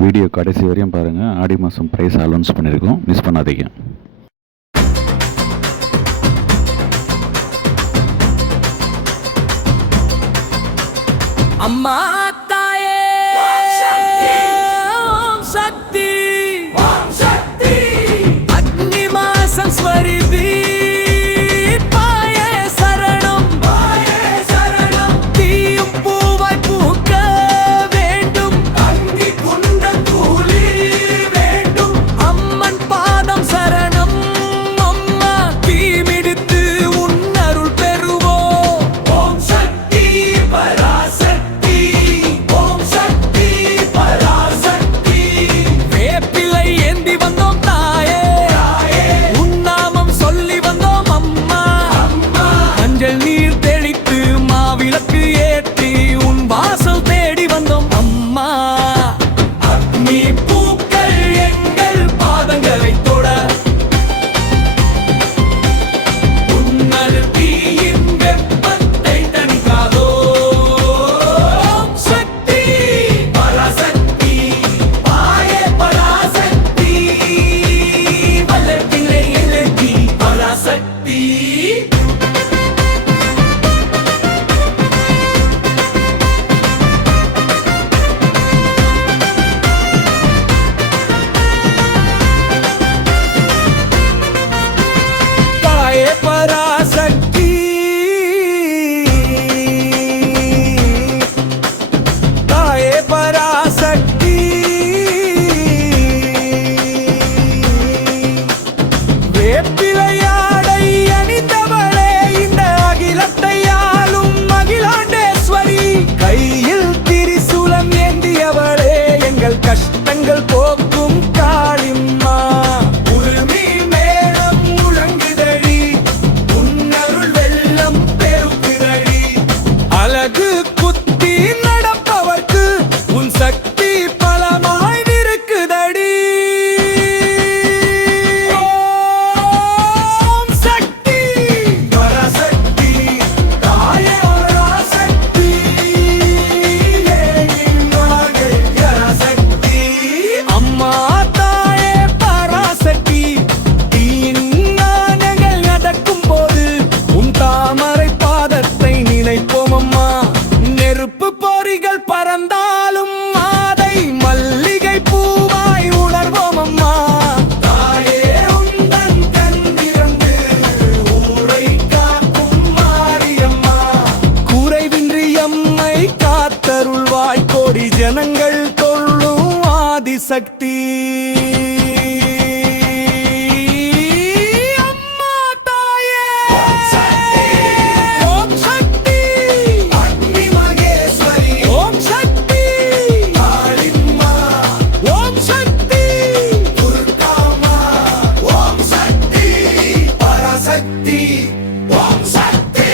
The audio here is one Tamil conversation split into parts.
வீடியோ கடைசி வரையும் பாருங்கள். ஆடி மாதம் ப்ரைஸ் அலௌன்ஸ் பண்ணியிருக்கோம், மிஸ் பண்ணாதீங்க. அம்மா தாயே சக்தி அக்னி மாசம் ஸ்வரிதி ஜனங்கள் தொழும் ஆதிசக்தி. அம்மா தாயே ஓம் சக்தி, அக்னி மகேஸ்வரி ஓம் சக்தி, காளிம்மா ஓம் சக்தி, துர்காம்மா ஓம் சக்தி, பராசக்தி ஓம் சக்தி.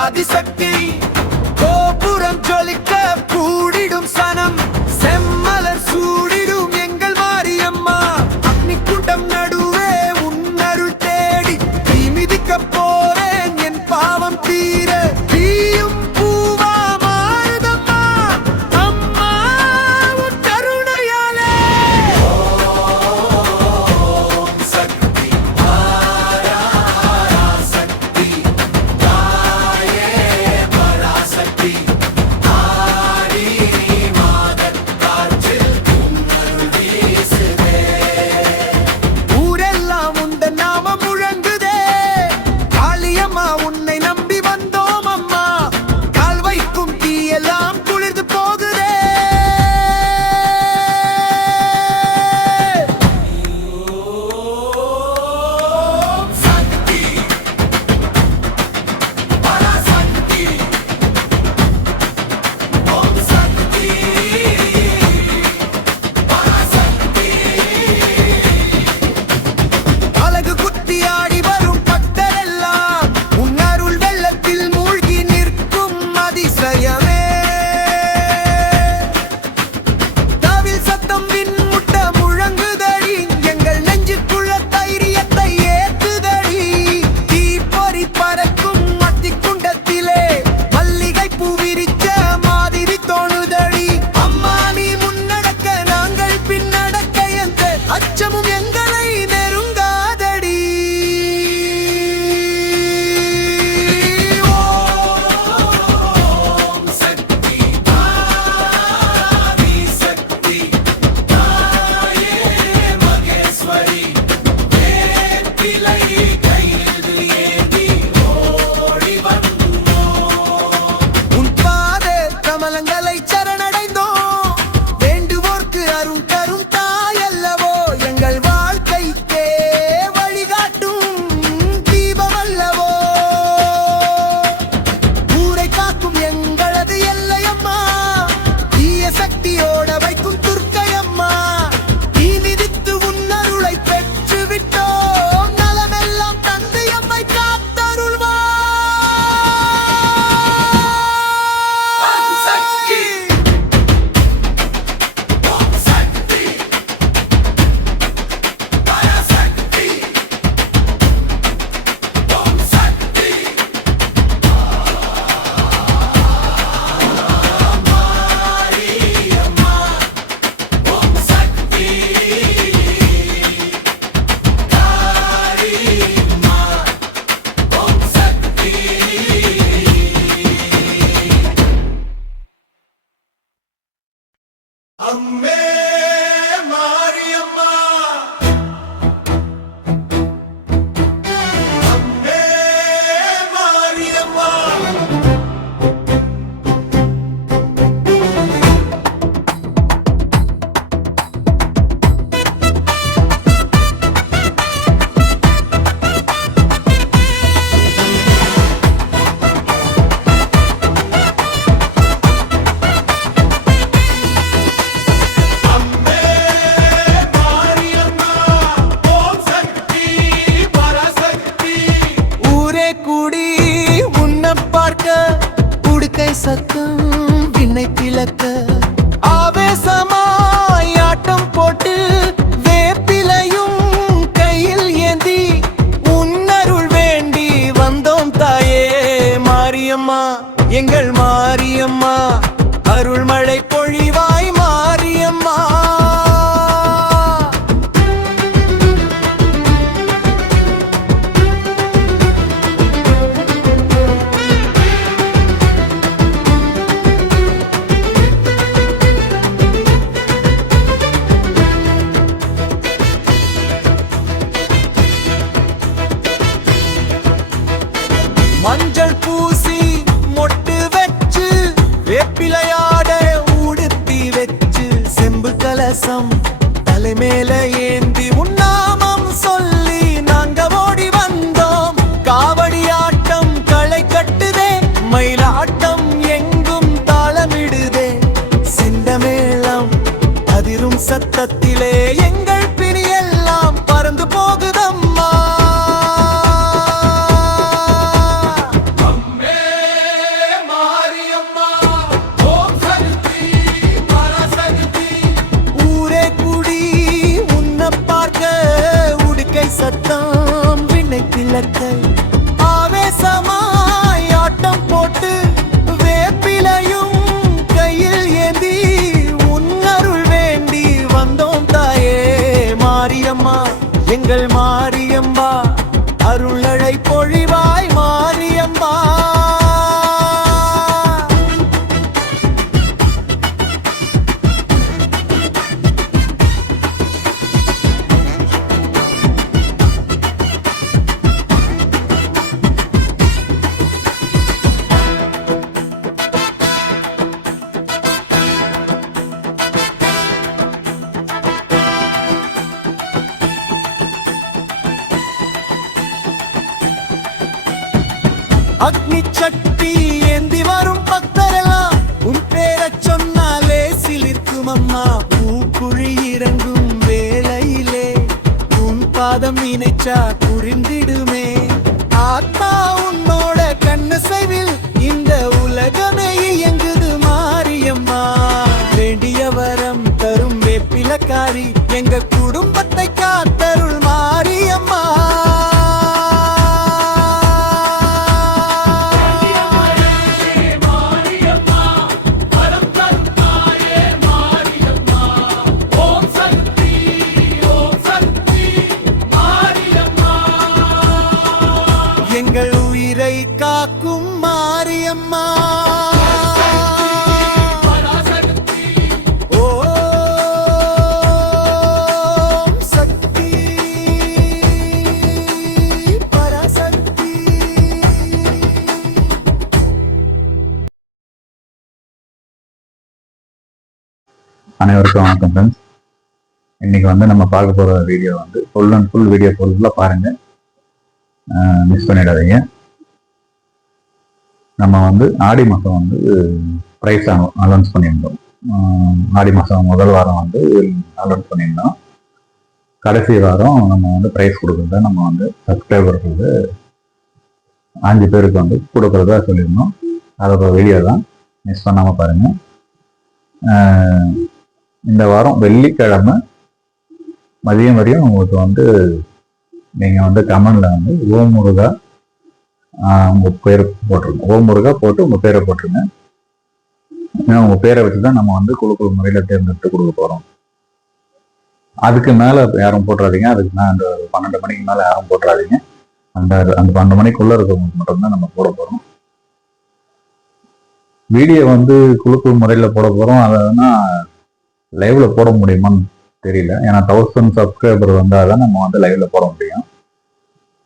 ஆதிசக்தி கோபுரம் ஜொலிக்க கூடிடும் சனம், செம்மலர் சூடிடும் எங்கள் மாரியம்மா. அக்னி குண்டம் நடுவே உன்னருள் தேடி தீ மிதிக்க போறேன் என் பாவம் தீர. தீயும் பூவா மாறுதம்மா அம்மா உன் கருணையாலே. ஓம் சக்தி பராசக்தி தாயே கலசம் தலைமேல ஏந்தி உன்னாமம் சொல்லி நாங்க ஓடி வந்தோம். காவடி ஆட்டம் களை கட்டுதே, மயிலாட்டம் எங்கும் தாளமிடுதே. செண்டமேளம் அதிரும் சத்தத்திலே எங்கள் பிணியெல்லாம் பறந்து போகுதம்மா. ஊரே கூடி உன்னை பார்க்க உடுக்கை சத்தம் விண்ணை பிளக்கை ஆவேசமாய் ஆட்டம் போட்டு வேப்பிலையும் கையில் ஏந்தி உன்னருள் வேண்டி வந்தோம் தாயே மாரியம்மா, எங்கள் மாரியம்மா, அருளழை பொழிவாய் மாரியம்மா. அக்னி சக்தி ஏந்தி வரும் பக்தரெல்லாம் உன் பேரச் சொன்னாலே சிலிர்க்கும் அம்மா. பூக்குழி இறங்கும் வேளையிலே உன் பாதம் நினைச்சா புரிந்திடுமே. ஆத்தா உன்னோட கண்ணு செய்வில் இந்த உலகமே இயங்குது மாரியம்மா. வேண்டிய வரம் தரும் வேப்பிலக்காரி எங்க குடும்பத்தை காத்தருள் மாரியம்மா. எங்கள் உயிரை காக்கும் மாரியம்மா. ஓம் சக்தி பராசக்தி. அனைவருக்கும் வணக்கம் ஃப்ரெண்ட்ஸ். இன்னைக்கு நம்ம பார்க்க போகிற video full and full video ஃபுல்லாக பாருங்கள், மிஸ் பண்ணிடாதீங்க. நம்ம ஆடி மாதம் ப்ரைஸ் அனௌன்ஸ் பண்ணியிருந்தோம். ஆடி மாதம் முதல் வாரம் அனௌன்ஸ் பண்ணியிருந்தோம். கடைசி வாரம் நம்ம ப்ரைஸ் கொடுக்குறத நம்ம சப்ஸ்கிரைபர்களுக்கு 5 பேருக்கு கொடுக்குறதா சொல்லியிருந்தோம். அதோட வீடியோ தான், மிஸ் பண்ணாமல் பாருங்கள். இந்த வாரம் வெள்ளிக்கிழமை மதியம் வரையும் உங்களுக்கு நீங்கள் கமெண்டில் ஓம் முருகா உங்கள் பேரை போட்டுருங்க. ஓம் முருகா போட்டு உங்கள் பேரை போட்டுருங்க. ஏன்னா உங்கள் பேரை வச்சு தான் நம்ம குழு முறையில் தேர்ந்தெடுத்து கொடுக்க போகிறோம். அதுக்கு மேலே யாரும் போட்டுறாதீங்க. அதுக்கு மேலே அந்த 12 மணிக்கு மேலே யாரும் போட்டுறாதீங்க. அந்த 12 மணிக்குள்ளே இருக்கிறவங்களுக்கு மட்டும்தான் நம்ம போட போகிறோம். வீடியோ குழு முறையில் போட போகிறோம். அதனா லைவ்ல போட முடியுமான்னு தெரியல. ஏன்னா 1000 சப்ஸ்கிரைபர் வந்தால் தான் நம்ம லைவ்ல போட முடியும்.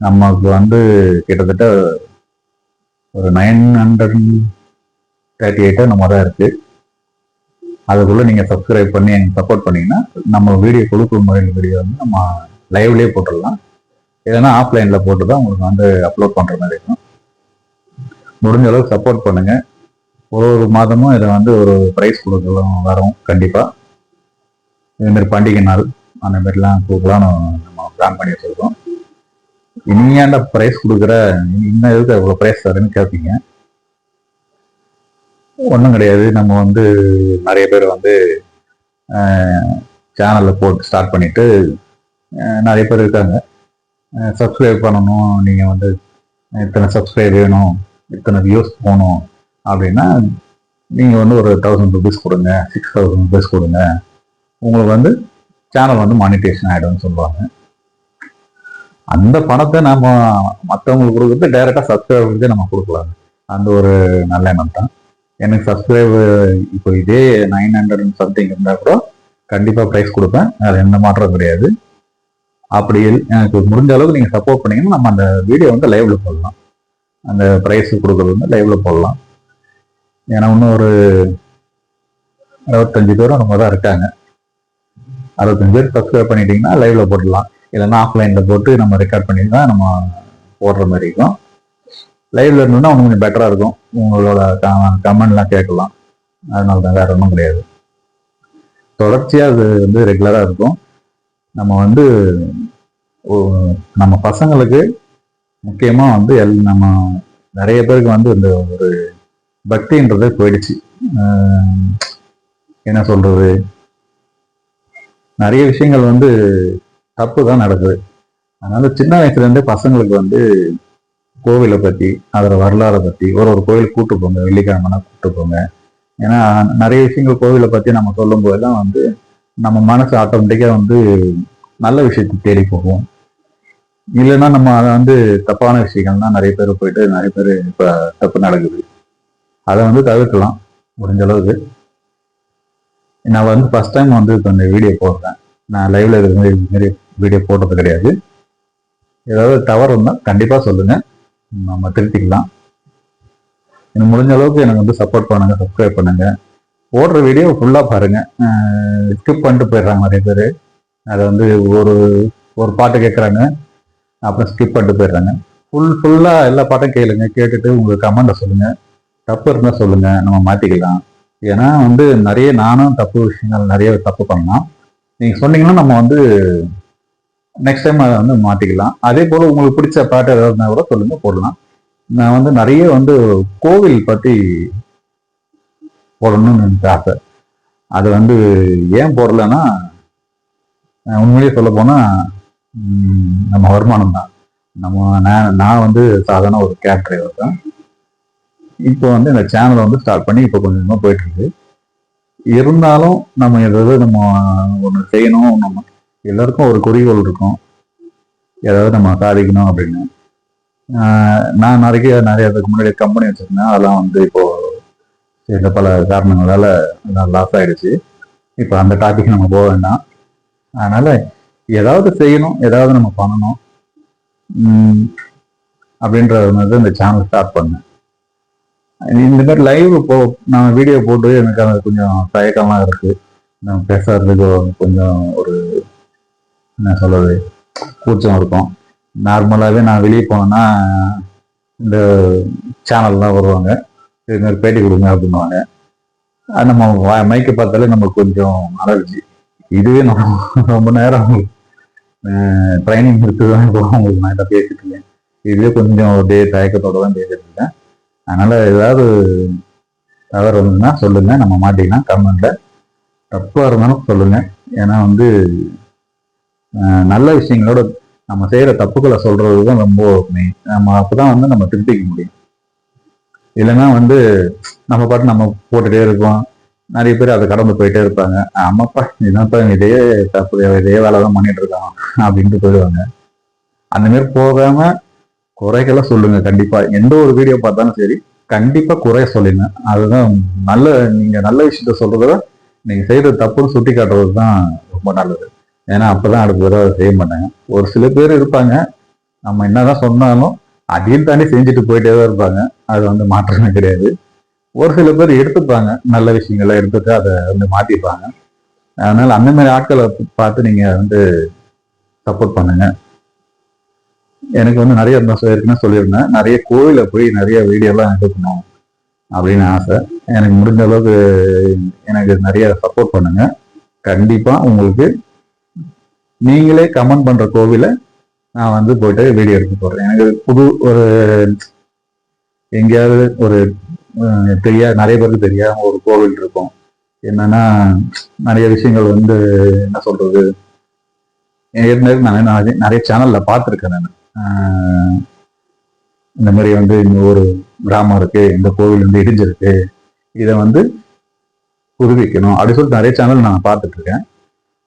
நமக்கு கிட்டத்தட்ட ஒரு 938 நம்ம தான் இருக்கு. அதுக்குள்ள நீங்க சப்ஸ்கிரைப் பண்ணி எனக்கு சப்போர்ட் பண்ணீங்கன்னா நம்ம வீடியோ குழு முறையில் வீடியோ நம்ம லைவ்லயே போட்டுடலாம். இல்லைன்னா ஆஃப்லைன்ல போட்டு தான் உங்களுக்கு அப்லோட் பண்ற மாதிரி இருக்கும். முடிஞ்ச அளவுக்கு சப்போர்ட் பண்ணுங்க. ஒரு மாதமும் இதை ஒரு ப்ரைஸ் கொடுக்கலாம் வரும் கண்டிப்பா. இதே மாதிரி பண்டிகை நாள் அந்த மாதிரிலாம் கொடுக்கலாம்னு நம்ம பிளான் பண்ணி வச்சிருக்கோம். இனியாண்ட ப்ரைஸ் கொடுக்குற இன்னும் எதுக்கு அவ்வளோ ப்ரைஸ் தருன்னு கேட்பீங்க. ஒன்றும் கிடையாது. நம்ம நிறைய பேர் சேனலில் போட்டு ஸ்டார்ட் பண்ணிட்டு நிறைய பேர் இருக்காங்க. சப்ஸ்கிரைப் பண்ணணும், நீங்கள் இத்தனை சப்ஸ்கிரைப் வேணும், இத்தனை வியூஸ் போகணும் அப்படின்னா நீங்கள் ஒரு 1000 ருபீஸ் கொடுங்க, 6000 ருபீஸ் கொடுங்க. உங்களுக்கு சேனல் மானிட்டேஷன் ஆகிடும்னு சொல்லுவாங்க. அந்த பணத்தை நம்ம மற்றவங்களுக்கு கொடுக்குறது டைரெக்டாக சப்ஸ்கிரைபருக்கு நம்ம கொடுக்கலாம். அந்த ஒரு நல்ல எண்ணம் தான். எனக்கு சப்ஸ்கிரைப் இப்போ இதே 900 சம்திங் இருந்தால் கூட கண்டிப்பாக ப்ரைஸ் கொடுப்பேன். அது எந்த மாற்றம் கிடையாது. அப்படி எனக்கு முடிஞ்ச அளவுக்கு நீங்கள் சப்போர்ட் பண்ணீங்கன்னா நம்ம அந்த வீடியோ லைவ்ல போடலாம். அந்த ப்ரைஸ் கொடுக்குறது லைவ்ல போடலாம். ஏன்னா இன்னும் ஒரு 65 பேரும் நம்ம தான் இருக்காங்க. 65 பேர் சப்ஸ்கிரைப் பண்ணிட்டீங்கன்னா லைவ்ல போட்டுடலாம், இல்லைன்னா ஆஃப்லைன்ல போட்டு நம்ம ரெக்கார்ட் பண்ணி தான் நம்ம போடுற மாதிரி இருக்கும். லைவ்ல இருந்தோம்னா அவங்க கொஞ்சம் பெட்டரா இருக்கும், உங்களோட கமெண்ட்லாம் கேட்கலாம். அதனால தான், வேற ஒன்றும் கிடையாது. தொடர்ச்சியா அது வந்து ரெகுலரா இருக்கும். நம்ம வந்து நம்ம பசங்களுக்கு முக்கியமா வந்து நம்ம நிறைய பேருக்கு வந்து இந்த ஒரு பக்தின்றது போயிடுச்சு. என்ன சொல்றது, நிறைய விஷயங்கள் வந்து தப்பு தான் நடக்குது. அதனால சின்ன வயசுல இருந்தே பசங்களுக்கு வந்து கோவிலை பத்தி, அதோட வரலாறை பத்தி ஒரு கோவில் கூட்டு போங்க, வெள்ளிக்கிழமைனா கூட்டு போங்க. ஏன்னா நிறைய விஷயங்கள் கோவிலை பத்தி நம்ம சொல்லும் போதெல்லாம் வந்து நம்ம மனசு ஆட்டோமேட்டிக்கா வந்து நல்ல விஷயத்தை தேடி போகும். இல்லைன்னா நம்ம அதை வந்து தப்பான விஷயங்கள் தான் நிறைய பேர் போயிட்டு நிறைய பேர் இப்ப தப்பு நடக்குது. அதை வந்து தவிர்க்கலாம் முடிஞ்ச அளவுக்கு. நான் வந்து ஃபர்ஸ்ட் டைம் வந்து இப்போ இந்த வீடியோ போடுறேன். நான் லைவ்ல இது வீடியோ போடுறது கிடையாது. ஏதாவது தவறு இருந்தால் கண்டிப்பா சொல்லுங்க, நம்ம திருத்திக்கலாம். எனக்கு முடிஞ்ச அளவுக்கு எனக்கு வந்து சப்போர்ட் பண்ணுங்க, சப்ஸ்கிரைப் பண்ணுங்க. போடுற வீடியோ ஃபுல்லா பாருங்க. ஸ்கிப் பண்ணிட்டு போயிடுறாங்க நிறைய பேர். அதை வந்து ஒரு ஒரு பாட்டு கேட்குறாங்க, அப்புறம் ஸ்கிப் பண்ணிட்டு போயிடுறாங்க. ஃபுல்லா எல்லா பாட்டும் கேளுங்க, கேட்டுட்டு உங்களுக்கு கமெண்ட்டை சொல்லுங்க. தப்பு இருந்தால் சொல்லுங்க, நம்ம மாத்திக்கலாம். ஏன்னா வந்து நிறைய நானும் தப்பு விஷயங்கள் நிறைய தப்பு பண்ணலாம். நீங்க சொன்னீங்கன்னா நம்ம வந்து நெக்ஸ்ட் டைம் அதை வந்து மாத்திக்கலாம். அதே போல உங்களுக்கு பிடிச்ச பாட்டு ஏதாவது இருந்தா கூட சொல்லுங்க, போடலாம். நான் வந்து நிறைய வந்து கோவில் பத்தி போடணும்னு எனக்கு ஆசை. அது வந்து ஏன் போடலைன்னா, உண்மையிலேயே சொல்ல போனா நம்ம வருமானம் தான். நான் வந்து சாதாரண ஒரு கேப் டிரைவர் தான். இப்போ வந்து இந்த சேனலை வந்து ஸ்டார்ட் பண்ணி இப்போ கொஞ்சம் கொஞ்சமாக போயிட்டு இருக்கு. இருந்தாலும் நம்ம ஏதாவது நம்ம ஒன்று செய்யணும், நம்ம எல்லாருக்கும் ஒரு குறிக்கோள் இருக்கும், ஏதாவது நம்ம சாதிக்கணும் அப்படின்னு. நான் நிறைய அதுக்கு முன்னாடி கம்பெனி வச்சிருந்தேன். அதெல்லாம் வந்து இப்போ சில பல காரணங்களால லாஸ் ஆயிடுச்சு. இப்போ அந்த டாபிக் நம்ம போக வேண்டாம். அதனால ஏதாவது செய்யணும், ஏதாவது நம்ம பண்ணணும் அப்படின்றது வந்து இந்த சேனல் ஸ்டார்ட் பண்ணேன். இந்த மாதிரி லைவ் நான் வீடியோ போட்டு எனக்கு அது கொஞ்சம் தயக்கம்லாம் இருக்கு. நம்ம பேசுறதுக்கு கொஞ்சம் ஒரு என்ன சொல்றது, கூச்சம் இருக்கும். நார்மலாகவே நான் வெளியே போனேன்னா இந்த சேனல்லாம் வருவாங்க, இது மாதிரி பேட்டி கொடுங்க அப்படின்வாங்க. நம்ம மைக்கை பார்த்தாலே நமக்கு கொஞ்சம் அலர்ஜி. இதுவே நம்ம ரொம்ப நேரம் ட்ரைனிங் எடுத்துதான் இப்போ உங்களுக்கு நான் பேசிட்டு இருக்கேன். இதுவே கொஞ்சம் அப்படியே தயக்கத்தோட தான் பேசிட்டு இருக்கேன். அதனால ஏதாவது தவறு இருந்ததுன்னா சொல்லுங்க, நம்ம மாட்டிக்கலாம். கமெண்ட்ல தப்பா இருந்தாலும் சொல்லுங்க. ஏன்னா வந்து நல்ல விஷயங்களோட நம்ம செய்யற தப்புக்களை சொல்றதுதான் ரொம்ப மெயின். நம்ம அப்பதான் வந்து நம்ம திருத்திக்க முடியும். இல்லைன்னா வந்து நம்ம பாட்டு நம்ம போட்டுட்டே இருக்கோம், நிறைய பேர் அதை கடந்து போயிட்டே இருப்பாங்க. ஆமாப்பா இதுதான்ப்பா இதே தப்பு, இதே வேலை தான் பண்ணிட்டு இருக்கான் அப்படின்ட்டு போயிடுவாங்க. அந்த மாதிரி போகாம குறைகளை சொல்லுங்க. கண்டிப்பா எந்த ஒரு வீடியோ பார்த்தாலும் சரி, கண்டிப்பா குறைய சொல்லுங்க. அதுதான் நல்ல, நீங்க நல்ல விஷயத்த சொல்றத நீங்க செய்யறது தப்புன்னு சுட்டி காட்டுறது தான் ரொம்ப நல்லது. ஏன்னா அப்பதான் அடுத்த தடவை அதை செய்ய மாட்டாங்க. ஒரு சில பேர் இருப்பாங்க, நம்ம என்னதான் சொன்னாலும் அதையும் தாண்டி செஞ்சுட்டு போயிட்டே தான் இருப்பாங்க. அது வந்து மாற்றமே கிடையாது. ஒரு சில பேர் எடுத்துப்பாங்க, நல்ல விஷயங்களை எடுத்துட்டு அதை வந்து மாத்திப்பாங்க. அதனால அந்த மாதிரி ஆட்களை பார்த்து நீங்க வந்து சப்போர்ட் பண்ணுங்க. எனக்கு வந்து நிறைய ஏற்கனவே சொல்லியிருந்தேன், நிறைய கோவில போய் நிறைய வீடியோலாம் எடுக்கணும் அப்படின்னு ஆசை. எனக்கு முடிஞ்ச அளவுக்கு எனக்கு நிறைய சப்போர்ட் பண்ணுங்க. கண்டிப்பா உங்களுக்கு நீங்களே கமெண்ட் பண்ற கோவில நான் வந்து போயிட்டு வீடியோ எடுத்து போடுறேன். எனக்கு புது ஒரு எங்கேயாவது ஒரு நிறைய பேருக்கு தெரியாம ஒரு கோவில் இருக்கும். என்னன்னா நிறைய விஷயங்கள் வந்து என்ன சொல்றது, ஏற்கனவே நான் நிறைய சேனல்ல பார்த்துருக்கேன். நான் இந்த மாதிரி வந்து இங்க ஒரு கிராமம் இருக்கு, இந்த கோவில் வந்து இடிஞ்சிருக்கு, இதை வந்து புதுப்பிக்கணும் அப்படி சொல்லிட்டு நிறைய சேனல் நான் பார்த்துட்டு இருக்கேன்.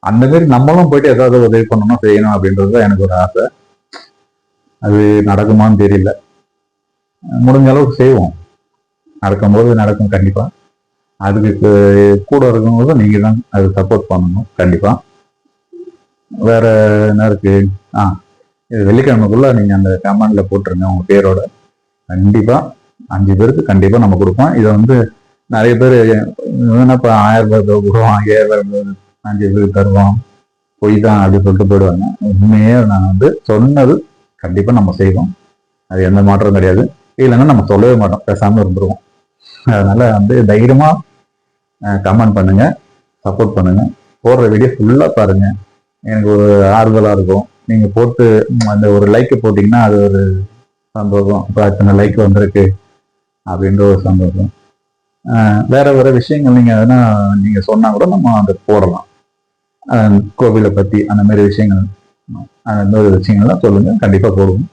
அந்த மாதிரி நம்மளும் போயிட்டு ஏதாவது உதவி பண்ணணும், செய்யணும் அப்படின்றது எனக்கு ஒரு ஆசை. அது நடக்குமான்னு தெரியல. முடிஞ்ச அளவுக்கு செய்வோம். நடக்கும்போது நடக்கும் கண்டிப்பா. அதுக்கு கூட இருக்கும்போது நீங்க தான் அது சப்போர்ட் பண்ணணும் கண்டிப்பா. வேற என்ன இருக்கு, இது வெள்ளிக்கிழமைக்குள்ள நீங்க அந்த கமெண்ட்ல போட்டுருங்க உங்க பேரோட. கண்டிப்பா 5 பேருக்கு கண்டிப்பா நம்ம கொடுப்போம். இதை வந்து நிறைய பேர் இப்போ 1000 ரூபாய் தருவோம், 5000 ரூபாய் 5 பேருக்கு தருவோம், பொய் தான் அப்படின்னு சொல்லிட்டு போயிடுவாங்க. உண்மையே நான் வந்து சொன்னது கண்டிப்பாக நம்ம செய்வோம். அது எந்த மாற்றம் கிடையாது. இல்லைன்னா நம்ம சொல்லவே மாட்டோம், பேசாமல் இருந்துருவோம். அதனால வந்து தைரியமா கமெண்ட் பண்ணுங்க, சப்போர்ட் பண்ணுங்க. போடுற வீடியோ ஃபுல்லாக பாருங்க, எனக்கு ஒரு ஆறுதலாக இருக்கும். நீங்கள் போட்டு அந்த ஒரு லைக்கை போட்டிங்கன்னா அது ஒரு சந்தோஷம். இப்போ அத்தனை லைக் வந்திருக்கு அப்படின்ற ஒரு சந்தோஷம். வேற வேற விஷயங்கள் நீங்கள் எதனா நீங்கள் சொன்னால் கூட நம்ம அதை போடலாம். கோவிலை பற்றி அந்த மாதிரி விஷயங்கள், அந்த மாதிரி விஷயங்கள்லாம் சொல்லுங்கள், கண்டிப்பாக போடுவோம்.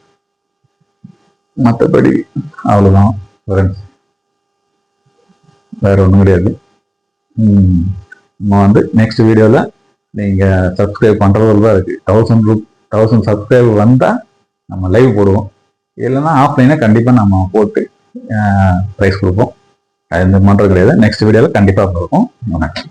மற்றபடி அவ்வளோதான் ஃப்ரெண்ட்ஸ், வேற ஒன்றும் கிடையாது. நம்ம வந்து நெக்ஸ்ட் வீடியோவில் நீங்கள் சப்ஸ்கிரைப் பண்ணுறதுல தான் இருக்குது. 1000 சப்ஸ்கிரைப் வந்தால் நம்ம லைவ் போடுவோம். இல்லைன்னா ஆஃப்லைனாக கண்டிப்பாக நம்ம போட்டு ப்ரைஸ் கொடுப்போம். அது எந்த மாற்றம் கிடையாது. நெக்ஸ்ட் வீடியோவில் கண்டிப்பாக பார்ப்போம். வணக்கம்.